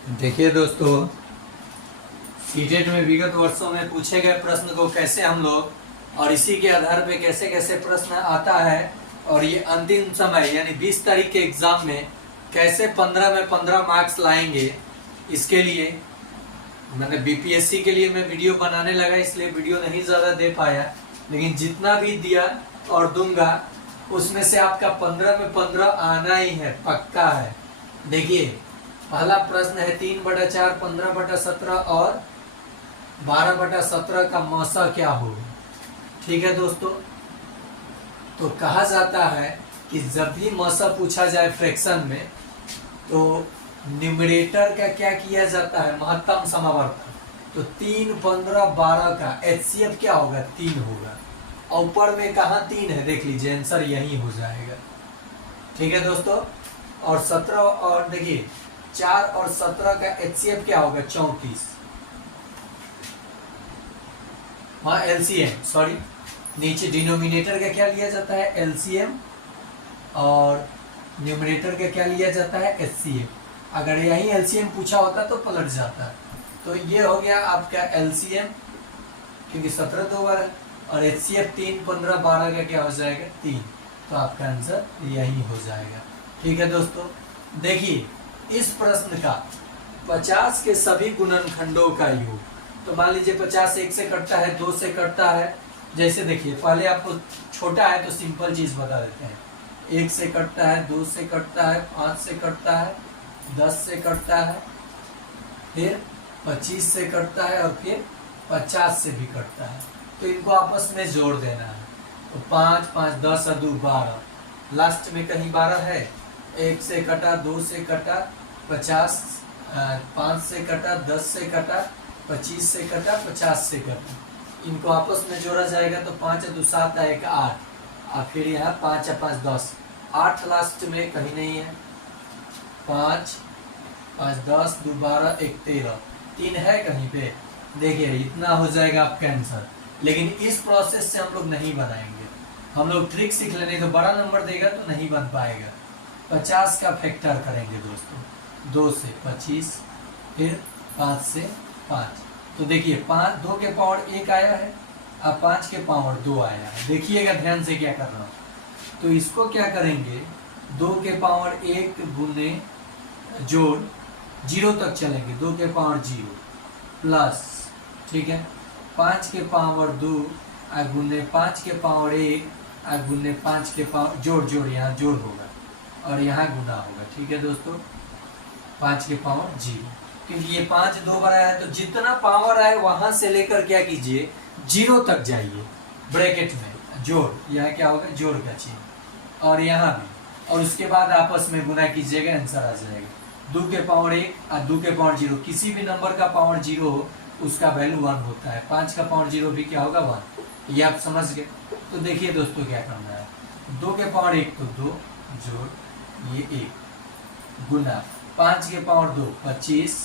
देखिए दोस्तों, सीटेट में विगत वर्षों में पूछे गए प्रश्न को कैसे हम लोग और इसी के आधार पे कैसे कैसे प्रश्न आता है और ये अंतिम समय यानी 20 तारीख के एग्जाम में कैसे 15 में 15 मार्क्स लाएंगे, इसके लिए मैंने बीपीएससी के लिए मैं वीडियो बनाने लगा, इसलिए वीडियो नहीं ज़्यादा दे पाया, लेकिन जितना भी दिया और दूंगा उसमें से आपका 15 में 15 आना ही है, पक्का है। देखिए, पहला प्रश्न है 3/4, 15/17 और 12/17 का मौसा क्या होगा। ठीक है दोस्तों, तो कहा जाता है कि जब भी मौसा पूछा जाए फ्रैक्शन में तो न्यूमरेटर का क्या किया जाता है, महत्तम समावर्तन। तो 3, 15, 12 का एचसीएफ क्या होगा, 3 होगा। और ऊपर में कहाँ 3 है, देख लीजिए, आंसर यही हो जाएगा। ठीक है दोस्तों, और 17 और देखिए 4 और 17 का एचसीएफ क्या होगा, 34। हाँ, एलसीएम, सॉरी, नीचे डिनोमिनेटर का क्या लिया जाता है, एलसीएम, और न्यूमरेटर का क्या लिया जाता है, एचसीएफ। अगर यही एलसीएम पूछा होता तो पलट जाता। तो ये हो गया आपका एलसीएम, क्योंकि 17 दो बार है, और एचसीएफ 3, 15, 12 का क्या हो जाएगा, 3। तो आपका आंसर यही हो जाएगा। ठीक है दोस्तों, देखिए इस प्रश्न का 50 के सभी गुणनखंडों का योग, तो मान लीजिए 50 1 से कटता है, 2 से कटता है। जैसे देखिए, पहले आपको छोटा है तो सिंपल चीज बता देते हैं। 1 से कटता है, 2 से कटता है, 5 से कटता है, 10 से कटता है, फिर 25 से कटता है और फिर 50 से भी कटता है। तो इनको आपस में जोड़ देना है। तो 5, 5, 10 और 2 12, लास्ट में कहीं 12 है। 1 से कटा, 2 से कटा, 50, 5 से कटा, 10 से कटा, 25 से कटा, 50 से कटा। इनको आपस में जोड़ा जाएगा तो 5 और 2 7 आएगा 8, और फिर यहाँ 5 और 5 10, 8 लास्ट में कहीं नहीं है। 5, 5, 10, 2 12, 1 13, 3 है कहीं पे, देखिए इतना हो जाएगा आपका आंसर। लेकिन इस प्रोसेस से हम लोग नहीं बनाएंगे, हम लोग ट्रिक सीख लेने, तो बड़ा नंबर देगा तो नहीं बन पाएगा। 50 का फैक्टर करेंगे दोस्तों, 2 से 25, फिर 5 से 5। तो देखिए 5, 2 के पावर 1 आया है, अब 5 के पावर 2 आया है। देखिएगा ध्यान से क्या कर रहा हूँ। तो इसको क्या करेंगे, 2 के पावर 1 गुने जोड़ 0 तक चलेंगे, 2 के पावर 0 प्लस, ठीक है, 5 के पावर 2 गुने 5 के पावर 1 गुने 5 के पावर, जोड़ यहाँ जोड़ होगा और यहाँ गुना होगा। ठीक है दोस्तों, 5 के पावर 0, क्योंकि ये 5 2 बार आया है, तो जितना पावर आए वहां से लेकर क्या कीजिए, 0 तक जाइए, ब्रैकेट में जोड़, यहाँ क्या होगा, जोड़ का चिन्ह, और यहाँ भी, और उसके बाद आपस में गुना कीजिएगा, आंसर आ जाएगा। 2 के पावर 1 और 2 के पावर 0, किसी भी नंबर का पावर 0 हो उसका वैल्यू 1 होता है। 5 का पावर 0 भी क्या होगा, 1। ये आप समझ गए। तो देखिए दोस्तों क्या करना है, 2 के पावर 1 तो 2 जोड़ ये 1 गुना 5 के पावर 2 25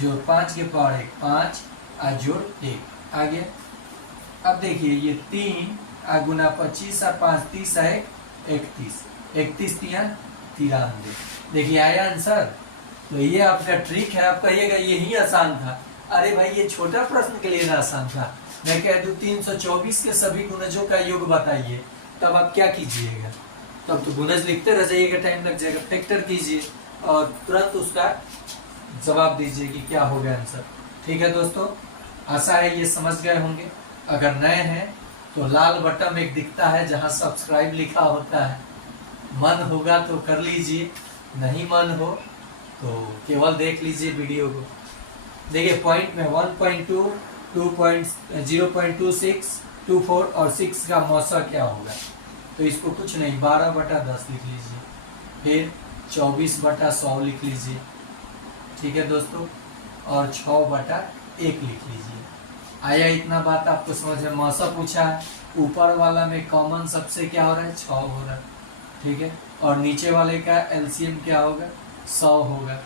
जोड़ 5 के पावर 1 5 और जोड़ 1 आ गया। अब देखिए ये 3 गुना 25 और 5 30 है 31, 31 3 93। देखिए आया आंसर। तो ये आपका ट्रिक है, आप कहिएगा यही आसान था। अरे भाई ये छोटा प्रश्न के लिए ना आसान था, मैं कह दूं 324 के सभी गुणजों का योग बताइए, तब आप क्या कीजिएगा, तब तो गुणज लिखते रह जाइएगा, टाइम लग जाएगा। फैक्टर कीजिए और तुरंत उसका जवाब दीजिए कि क्या हो गया आंसर। ठीक है दोस्तों, आशा है ये समझ गए होंगे। अगर नए हैं तो लाल बटन एक दिखता है जहां सब्सक्राइब लिखा होता है, मन होगा तो कर लीजिए, नहीं मन हो तो केवल देख लीजिए वीडियो को। देखिए पॉइंट में 1.2, 0.26, 24 और 6 का मौसा क्या होगा। तो इसको कुछ नहीं, 12/10 लिख लीजिए, फिर 24/100 लिख लीजिए, ठीक है दोस्तों, और 6/1 लिख लीजिए। आया इतना बात आपको समझ में। मौसा पूछा है, ऊपर वाला में कॉमन सबसे क्या हो रहा है, 6 हो रहा है, ठीक है, और नीचे वाले का एलसीएम क्या होगा, 100 होगा।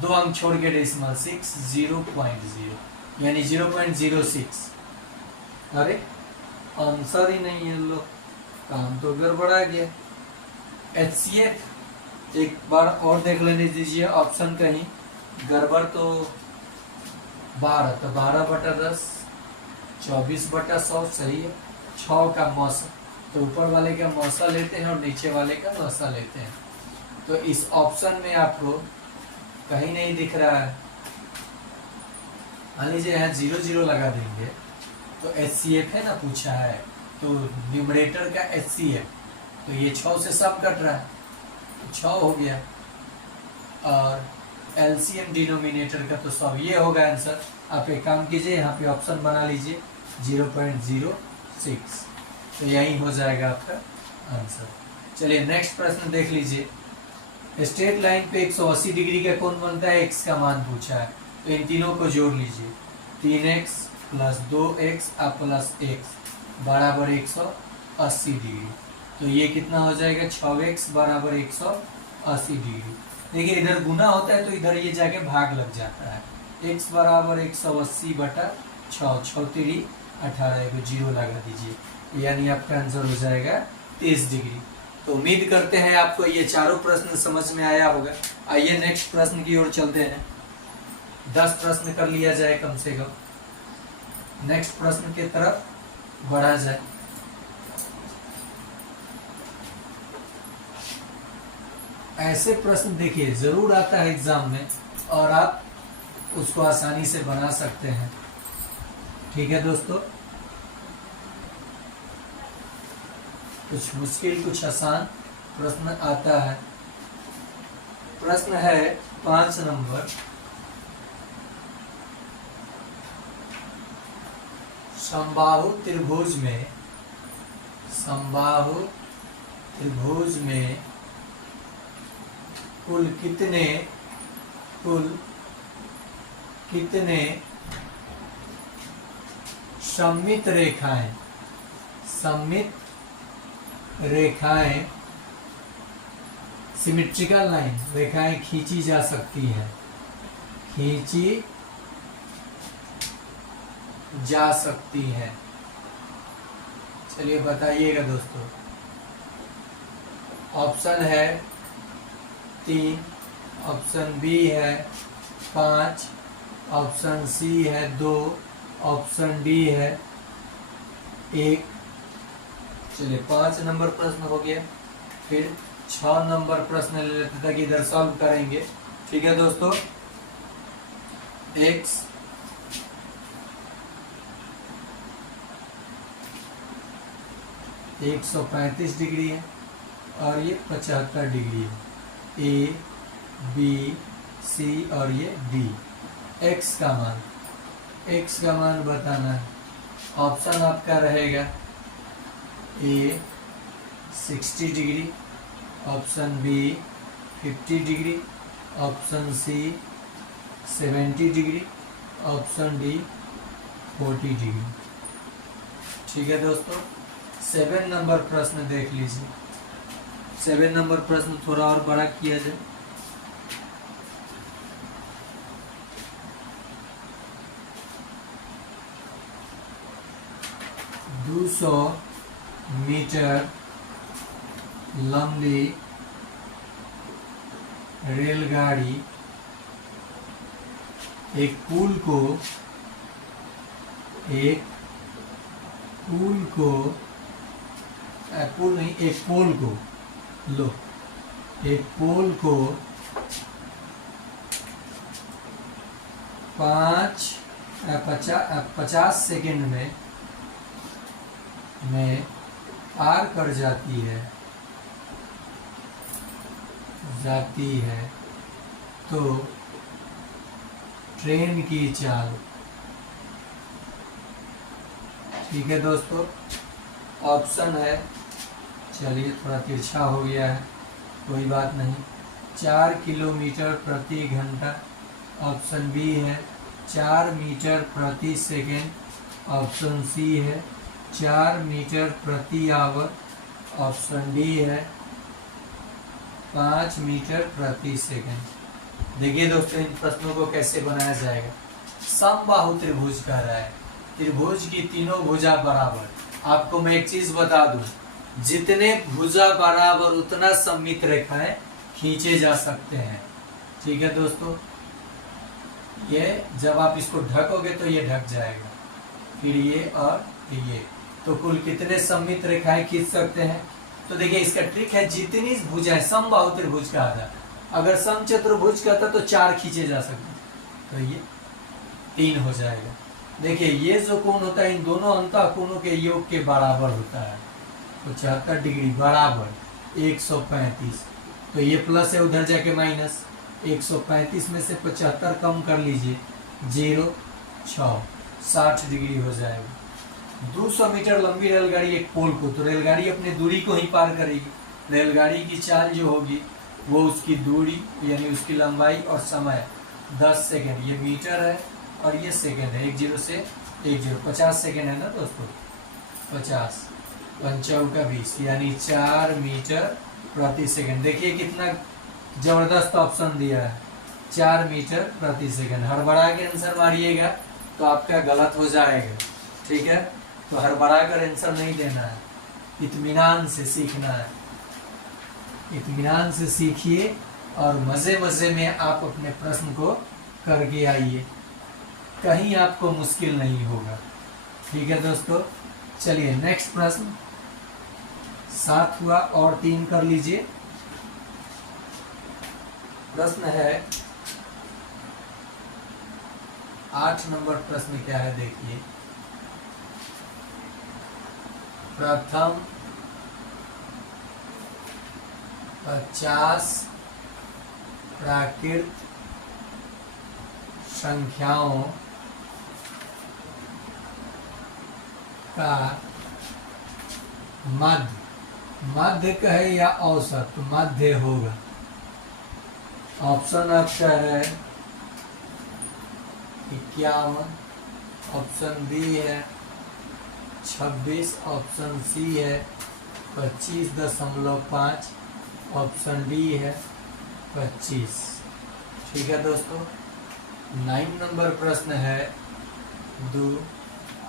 2 अंक छोड़ के डेसिमल 6 0.0 यानी 0.06। अरे आंसर ही नहीं है, लोग काम तो गड़बड़ा गया। एचसीएफ एक बार और देख लेने दीजिए ऑप्शन कहीं, गड़बड़ तो 12, तो 12/10 24/100 सही है। 6 का मौसा, तो ऊपर वाले का मौसा लेते हैं और नीचे वाले का लसा लेते हैं। तो इस ऑप्शन में आपको कहीं नहीं दिख रहा है, मान लीजिए यहाँ 0 0 लगा देंगे तो HCF है ना पूछा है, तो न्यूमरेटर का HCF, तो ये 6 से सब कट रहा है तो 6 हो गया, और LCM डिनोमिनेटर का तो सब, ये होगा आंसर। आप एक काम कीजिए, यहाँ पे ऑप्शन बना लीजिए 0.06, तो यही हो जाएगा आपका आंसर। चलिए नेक्स्ट प्रश्न देख लीजिए। स्ट्रेट लाइन पे 180 डिग्री का कोण बनता है, x का मान पूछा है, तो इन तीनों को जोड़ लीजिए। 3x + 2x + x बराबर 180 डिग्री, तो ये कितना हो जाएगा 6x बराबर 180 डिग्री। देखिए इधर गुना होता है तो इधर ये जाके भाग लग जाता है। x बराबर 180/6, 6 3 18 को 0 लगा दीजिए, यानी आपका आंसर हो जाएगा 30 डिग्री। तो उम्मीद करते हैं आपको ये चारों प्रश्न समझ में आया होगा। आइए नेक्स्ट प्रश्न की ओर चलते हैं। 10 प्रश्न कर लिया जाए कम से कम, नेक्स्ट प्रश्न की तरफ बढ़ा जाए। ऐसे प्रश्न देखिए जरूर आता है एग्जाम में और आप उसको आसानी से बना सकते हैं। ठीक है दोस्तों, कुछ मुश्किल कुछ आसान प्रश्न आता है। प्रश्न है 5 नंबर, समबाहु त्रिभुज में कुल कितने सममित रेखाएं सिमेट्रिकल लाइन रेखाएं खींची जा सकती हैं, चलिए बताइएगा दोस्तों। ऑप्शन है 3, ऑप्शन बी है 5, ऑप्शन सी है 2, ऑप्शन डी है 1। चलिए 5 नंबर प्रश्न हो गया, फिर 6 नंबर प्रश्न ले लेते ताकि इधर सॉल्व करेंगे। ठीक है दोस्तों, x 135 डिग्री है और ये 75 डिग्री है, A, B, C और ये D। x का मान बताना है। ऑप्शन आपका रहेगा A 60 degree, option B 50 degree, option C 70 degree, option D 40 degree. ठीक है दोस्तों, 7 नंबर प्रश्न देख लीजिए। 7 नंबर प्रश्न थोड़ा और बड़ा किया जाए। (200 मीटर लंबी रेलगाड़ी एक पोल को एक पोल को 50 सेकंड में पार कर जाती है तो ट्रेन की चाल। ठीक है दोस्तों, ऑप्शन है, चलिए थोड़ा तिरछा हो गया है, कोई बात नहीं, 4 किलोमीटर प्रति घंटा, ऑप्शन बी है 4 मीटर प्रति सेकेंड, ऑप्शन सी है 4 मीटर प्रति आवर, ऑप्शन डी है 5 मीटर प्रति सेकेंड। देखिए दोस्तों, इन प्रश्नों को कैसे बनाया जाएगा। समबाहु त्रिभुज कह रहा है, त्रिभुज की तीनों भुजा बराबर। आपको मैं एक चीज बता दूं, जितने भुजा बराबर उतना सममित रेखाएं खींचे जा सकते हैं। ठीक है दोस्तों, ये जब आप इसको ढकोगे तो ये ढक जाएगा, फिर ये और ये। तो कुल कितने सममित रेखाएं खींच सकते हैं? तो देखिए इसका ट्रिक है, जितनी भुजाएं, समबाहु त्रिभुज का आधा, अगर समचतुर्भुज का था तो 4 खींचे जा सकते, तो ये 3 हो जाएगा। देखिए ये जो कोण होता है इन दोनों अंतः कोणों के योग के बराबर होता है, 75 डिग्री बराबर 135। तो ये प्लस है, उधर जाके माइनस, 135 में से 75 कम कर लीजिए, 0 6 60 डिग्री हो जाएगा। 200 मीटर लंबी रेलगाड़ी एक पोल को, तो रेलगाड़ी अपनी दूरी को ही पार करेगी। रेलगाड़ी की चाल जो होगी वो उसकी दूरी यानी उसकी लंबाई और समय 10 सेकेंड, ये मीटर है और ये सेकेंड है, 10 से 10, 50 सेकेंड है ना दोस्तों, 50 पंचाऊ का 20 यानी 4 मीटर प्रति सेकेंड। देखिए कितना जबरदस्त ऑप्शन दिया है, 4 मीटर प्रति सेकेंड। हड़बड़ा के आंसर मारिएगा तो आपका गलत हो जाएगा, ठीक है। तो हड़बड़ा कर आंसर नहीं देना है, इत्मीनान से सीखना है, इत्मीनान से सीखिए और मजे मजे में आप अपने प्रश्न को करके आइए, कहीं आपको मुश्किल नहीं होगा, ठीक है दोस्तों। चलिए नेक्स्ट प्रश्न 7 हुआ और 3 कर लीजिए। प्रश्न है 8 नंबर प्रश्न क्या है देखिए। प्रथम 50 प्राकृत संख्याओं का मध्य, मध्य कहे या औसत, मध्य होगा। ऑप्शन आपका है 51, ऑप्शन बी है 26, ऑप्शन सी है 25.5, ऑप्शन डी है 25, ठीक है दोस्तों। 9 नंबर प्रश्न है 2,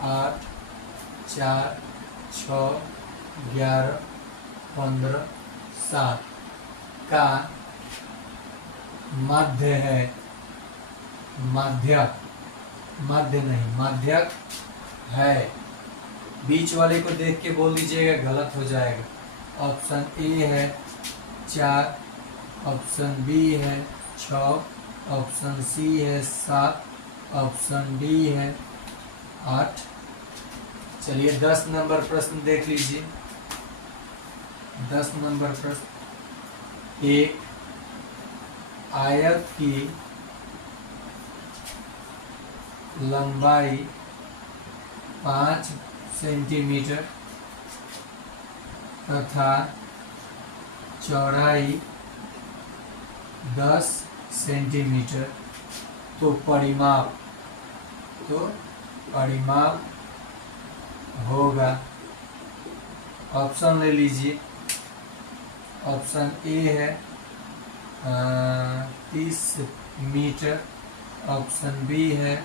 8, 4, 6, 11, 15, 7 का मध्य है, मध्यक, मध्य नहीं मध्यक है। बीच वाले को देख के बोल दीजिएगा, गलत हो जाएगा। ऑप्शन ए है 4, ऑप्शन बी है 6, ऑप्शन सी है 7, ऑप्शन डी है 8। चलिए 10 नंबर प्रश्न देख लीजिए। 10 नंबर प्रश्न, एक आयत की लंबाई 5 सेंटीमीटर तथा चौड़ाई 10 सेंटीमीटर, तो परिमाप होगा। ऑप्शन ले लीजिए। ऑप्शन ए है 30 मीटर, ऑप्शन बी है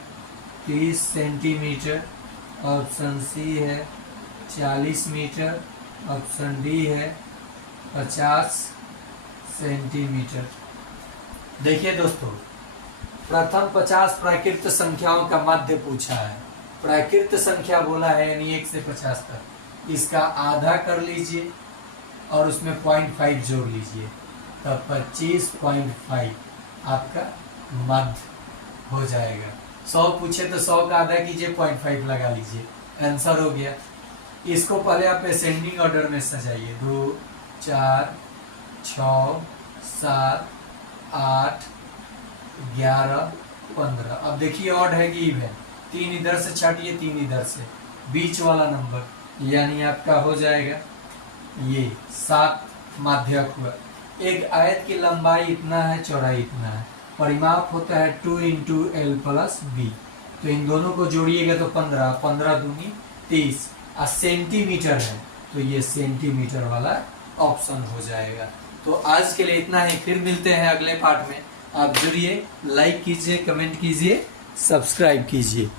30 सेंटीमीटर, ऑप्शन सी है 40 मीटर, ऑप्शन डी है 50 सेंटीमीटर। देखिए दोस्तों, प्रथम 50 प्राकृत संख्याओं का मध्य पूछा है। प्राकृत संख्या बोला है यानी 1 से 50 तक, इसका आधा कर लीजिए और उसमें 0.5 जोड़ लीजिए, तब 25.5 आपका मध्य हो जाएगा। 100 पूछे तो 100 का आधा कीजिए, 0.5 लगा लीजिए, आंसर हो गया। इसको पहले आप असेंडिंग ऑर्डर में सजाइए, 2, 4, 6, 7, 8, 11, 15। अब देखिए ऑड है कि इवन, 3 इधर से छाटिए, 3 इधर से, बीच वाला नंबर यानी आपका हो जाएगा ये 7 माध्यक हुआ। एक आयत की लंबाई इतना है, चौड़ाई इतना है, परिमाप होता है 2 × L + B, तो इन दोनों को जोड़िएगा तो 15, 15 दूनी 30, और सेंटीमीटर है तो ये सेंटीमीटर वाला ऑप्शन हो जाएगा। तो आज के लिए इतना ही, फिर मिलते हैं अगले पार्ट में। आप जुड़िए, लाइक कीजिए, कमेंट कीजिए, सब्सक्राइब कीजिए।